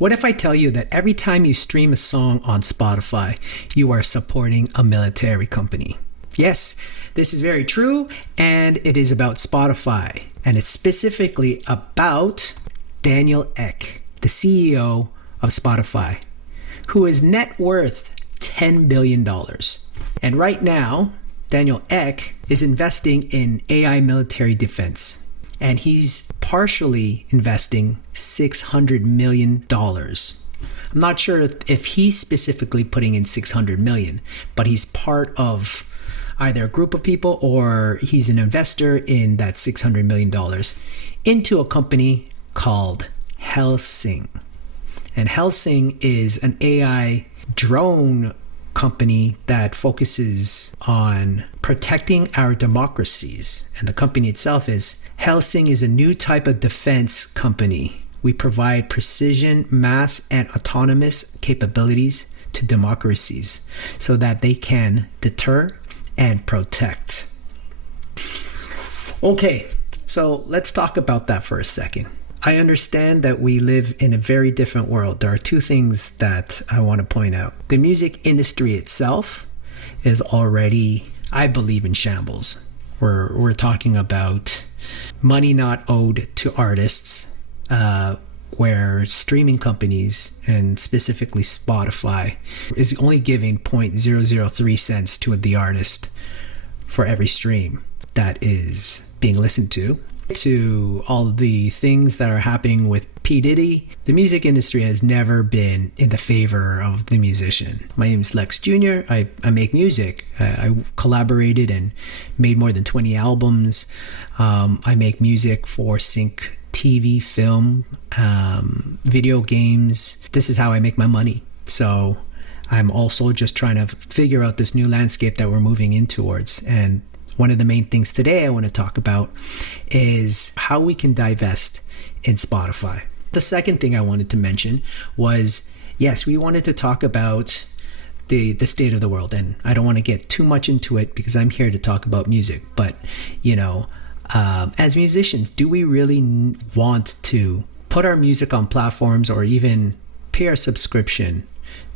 What if I tell you that every time you stream a song on Spotify, you are supporting a military company? Yes, this is very true, and it is about Spotify, and it's specifically about Daniel Ek, the CEO of Spotify, who is net worth $10 billion. And right now, Daniel Ek is investing in AI military defense, and he's partially investing $600 million. I'm not sure if he's specifically putting in $600 million, but he's part of either a group of people or he's an investor in that $600 million into a company called Helsing. And Helsing is an AI drone company that focuses on protecting our democracies. And the company itself is Helsing is a new type of defense company. We provide precision, mass, and autonomous capabilities to democracies so that they can deter and protect. Okay, so let's talk about that for a second. I understand that we live in a very different world. There are two things that I want to point out. The music industry itself is already, I believe, in shambles. We're talking about money not owed to artists, where streaming companies, and specifically Spotify, is only giving 0.003 cents to the artist for every stream that is being listened to all the things that are happening with P. Diddy. The music industry has never been in the favor of the musician. My name is Lex Jr. I make music. I collaborated and made more than 20 albums. I make music for sync TV, film, video games. This is how I make my money. So I'm also just trying to figure out this new landscape that we're moving in towards. And one of the main things today I want to talk about is how we can divest in Spotify. The second thing I wanted to mention was, yes, we wanted to talk about the state of the world. And I don't want to get too much into it because I'm here to talk about music. But, as musicians, do we really want to put our music on platforms or even pay our subscription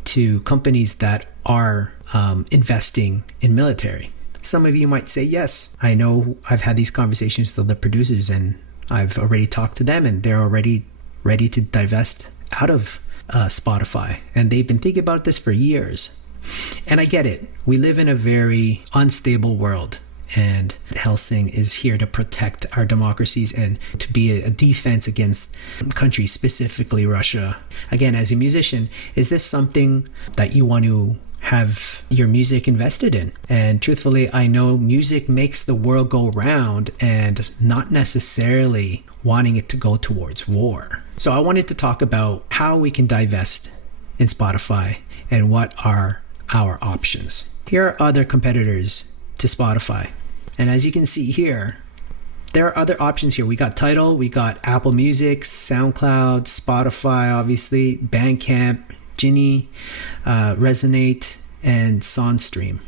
to companies that are investing in military? Some of you might say yes. I know I've had these conversations with the producers and I've already talked to them and they're already ready to divest out of Spotify. And they've been thinking about this for years. And I get it. We live in a very unstable world. And Helsing is here to protect our democracies and to be a defense against countries, specifically Russia. Again, as a musician, is this something that you want to have your music invested in? And truthfully, I know music makes the world go round and not necessarily wanting it to go towards war. So I wanted to talk about how we can divest in Spotify and what are our options. Here are other competitors to Spotify. And as you can see here, there are other options here. We got Tidal, we got Apple Music, SoundCloud, Spotify, obviously, Bandcamp, Genie, Resonate, and SoundStream.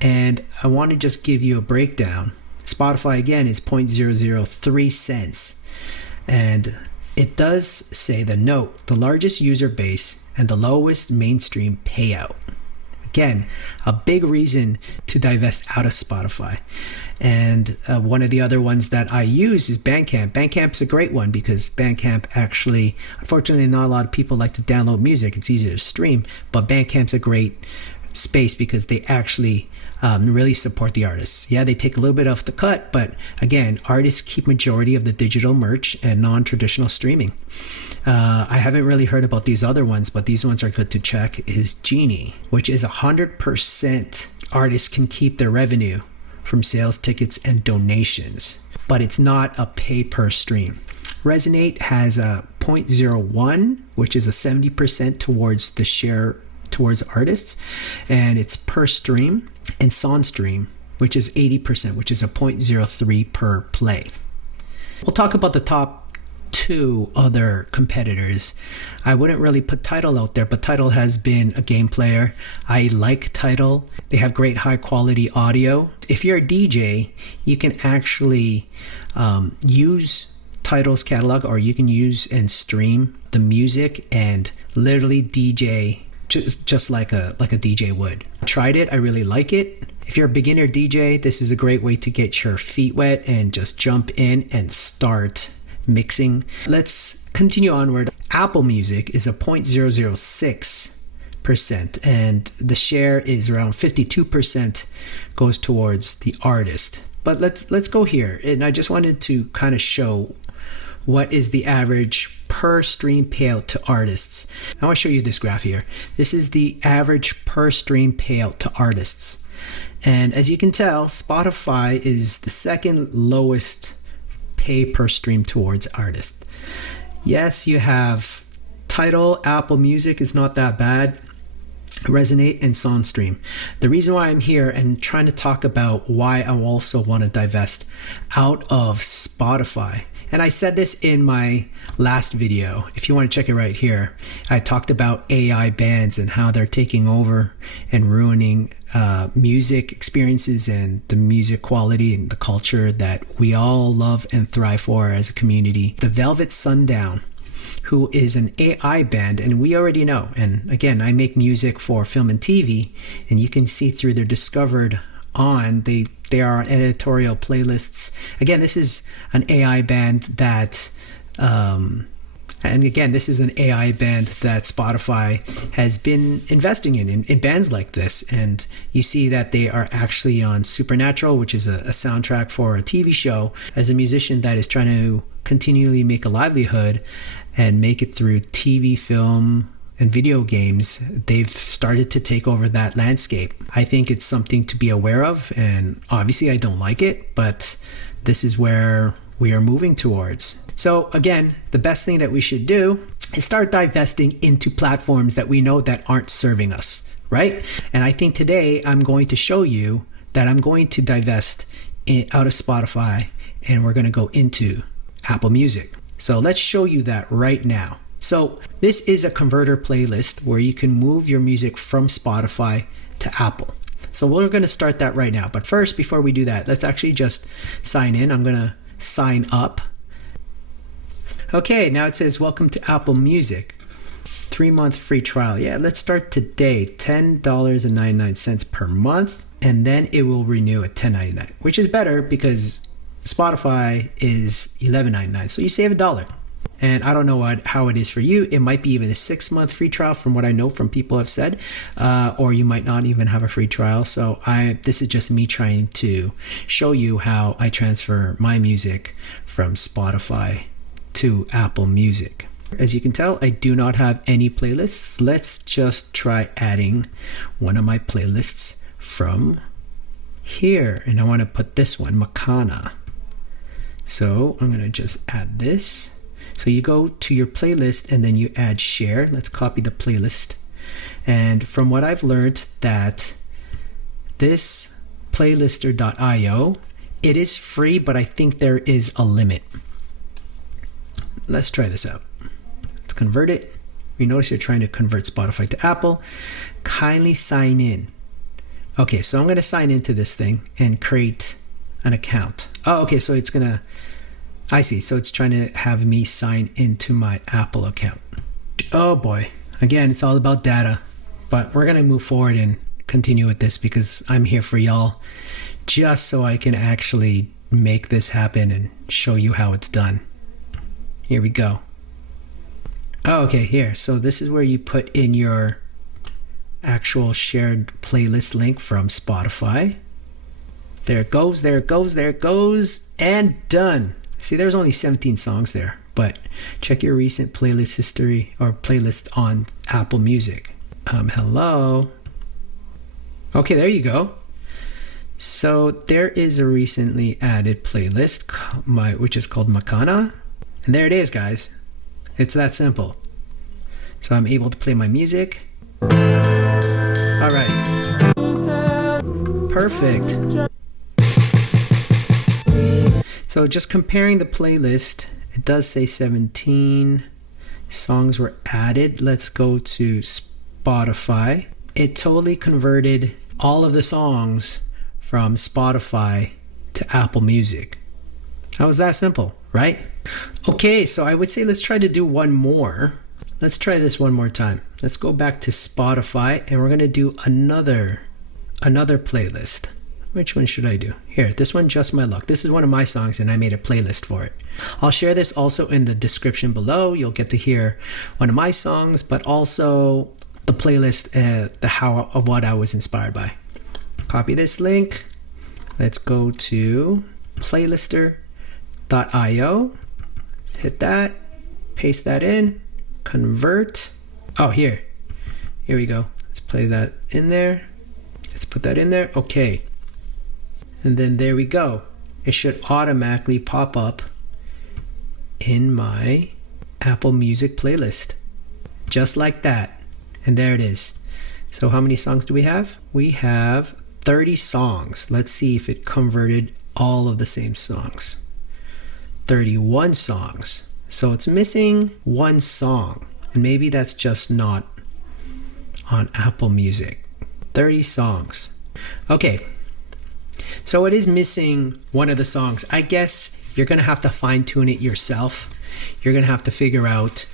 And I want to just give you a breakdown. Spotify, again, is 0.003 cents. And it does say the note, the largest user base and the lowest mainstream payout. Again, a big reason to divest out of Spotify. And one of the other ones that I use is Bandcamp. Bandcamp's a great one because Bandcamp actually, unfortunately, not a lot of people like to download music. It's easier to stream, but Bandcamp's a great space because they actually really support the artists. Yeah, they take a little bit off the cut, but again, artists keep majority of the digital merch and non-traditional streaming. I haven't really heard about these other ones, but these ones are good to check. Is Genie, which is 100% artists can keep their revenue from sales tickets and donations, but it's not a pay per stream. Resonate has a 0.01, which is a 70% towards the share towards artists, and it's per stream. And SoundStream, which is 80%, which is a 0.03 per play. We'll talk about the top two other competitors. I wouldn't really put Tidal out there, but Tidal has been a game player. I like Tidal. They have great high quality audio. If you're a DJ, you can actually use Tidal's catalog, or you can use and stream the music and literally DJ just like a DJ would. I tried it. I really like it. If you're a beginner DJ, this is a great way to get your feet wet and just jump in and start mixing. Let's continue onward. Apple Music is a 0.006%, and the share is around 52% goes towards the artist. But let's go here, and I just wanted to kind of show what is the average per stream payout to artists. I want to show you this graph here. This is the average per stream payout to artists. And as you can tell, Spotify is the second lowest pay per stream towards artists. Yes, you have Tidal, Apple Music is not that bad, Resonate, and SoundStream. The reason why I'm here and trying to talk about why I also want to divest out of Spotify. And I said this in my last video. If you want to check it right here, I talked about AI bands and how they're taking over and ruining music experiences and the music quality and the culture that we all love and thrive for as a community. The Velvet Sundown, who is an AI band, and we already know. And again, I make music for film and TV, and you can see through their discovered on, they are on editorial playlists. Again, this is an AI band that this is an AI band that Spotify has been investing in bands like this. And you see that they are actually on Supernatural, which is a soundtrack for a TV show. As a musician that is trying to continually make a livelihood and make it through TV, film, and video games, they've started to take over that landscape. I think it's something to be aware of, and obviously I don't like it, but this is where we are moving towards. So again, the best thing that we should do is start divesting into platforms that we know that aren't serving us, right? And I think today I'm going to show you that I'm going to divest out of Spotify, and we're going to go into Apple Music. So let's show you that right now. So this is a converter playlist where you can move your music from Spotify to Apple. So we're going to start that right now. But first, before we do that, let's actually just sign in. I'm going to sign up. Okay, now it says, welcome to Apple Music. 3-month free trial. Yeah, let's start today. $10.99 per month. And then it will renew at $10.99, which is better because Spotify is $11.99. So you save $1. And I don't know how it is for you. It might be even a 6-month free trial from what I know from people have said, or you might not even have a free trial. So this is just me trying to show you how I transfer my music from Spotify to Apple Music. As you can tell, I do not have any playlists. Let's just try adding one of my playlists from here. And I want to put this one, Makana. So I'm going to just add this. So you go to your playlist and then you add share. Let's copy the playlist. And from what I've learned, that this playlister.io, it is free, but I think there is a limit. Let's try this out. Let's convert it. You notice you're trying to convert Spotify to Apple. Kindly sign in. Okay, so I'm going to sign into this thing and create an account. Oh, okay, so it's going to, I see. So it's trying to have me sign into my Apple account. Oh boy. Again, it's all about data, but we're going to move forward and continue with this because I'm here for y'all just so I can actually make this happen and show you how it's done. Here we go. Oh, okay, here. So this is where you put in your actual shared playlist link from Spotify. There it goes, there it goes, there it goes, and done. See, there's only 17 songs there, but check your recent playlist history or playlist on Apple Music. Hello. Okay, there you go. So there is a recently added playlist, which is called Makana. And there it is, guys. It's that simple. So I'm able to play my music. All right. Perfect. So just comparing the playlist, it does say 17 songs were added. Let's go to Spotify. It totally converted all of the songs from Spotify to Apple Music. How was that simple, right? Okay, so I would say let's try to do one more. Let's try this one more time. Let's go back to Spotify and we're going to do another playlist. Which one should I do? Here, this one, Just My Luck. This is one of my songs and I made a playlist for it. I'll share this also in the description below. You'll get to hear one of my songs, but also the playlist, the how of what I was inspired by. Copy this link. Let's go to playlister.io. Hit that, paste that in, convert. Oh, here we go. Let's play that in there. Let's put that in there. Okay. And then there we go. It should automatically pop up in my Apple Music playlist. Just like that. And there it is. So how many songs do we have? We have 30 songs. Let's see if it converted all of the same songs. 31 songs. So it's missing one song. And maybe that's just not on Apple Music. 30 songs. Okay. So it is missing one of the songs. I guess you're going to have to fine tune it yourself. You're going to have to figure out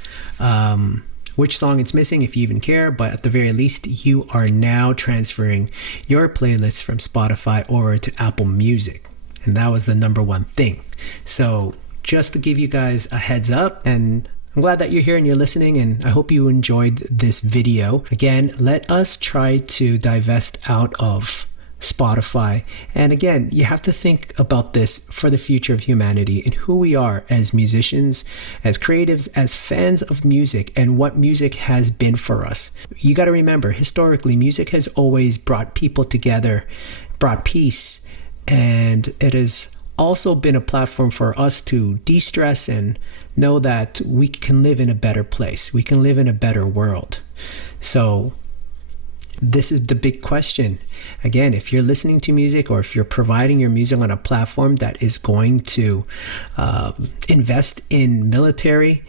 which song it's missing if you even care. But at the very least, you are now transferring your playlist from Spotify over to Apple Music. And that was the number one thing. So just to give you guys a heads up, and I'm glad that you're here and you're listening, and I hope you enjoyed this video. Again, let us try to divest out of Spotify. And again, you have to think about this for the future of humanity and who we are as musicians, as creatives, as fans of music, and what music has been for us. You got to remember, historically, music has always brought people together, brought peace, and it has also been a platform for us to de-stress and know that we can live in a better place. We can live in a better world. So this is the big question. Again, if you're listening to music or if you're providing your music on a platform that is going to invest in military,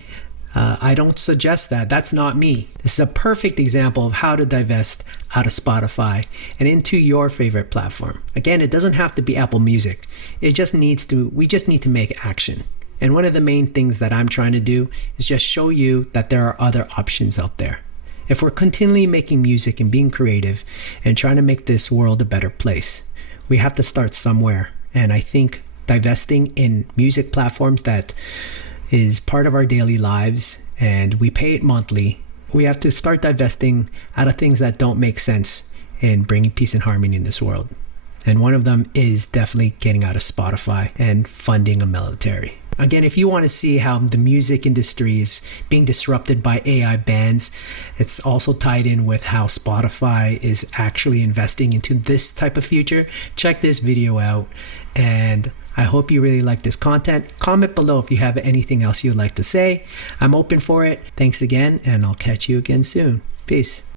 I don't suggest that. That's not me. This is a perfect example of how to divest out of Spotify and into your favorite platform. Again, it doesn't have to be Apple Music. We just need to make action. And one of the main things that I'm trying to do is just show you that there are other options out there. If we're continually making music and being creative and trying to make this world a better place, we have to start somewhere. And I think divesting in music platforms that is part of our daily lives and we pay it monthly, we have to start divesting out of things that don't make sense in bringing peace and harmony in this world. And one of them is definitely getting out of Spotify and funding a military. Again, if you want to see how the music industry is being disrupted by AI bans, it's also tied in with how Spotify is actually investing into this type of future. Check this video out, and I hope you really like this content. Comment below if you have anything else you'd like to say. I'm open for it. Thanks again, and I'll catch you again soon. Peace.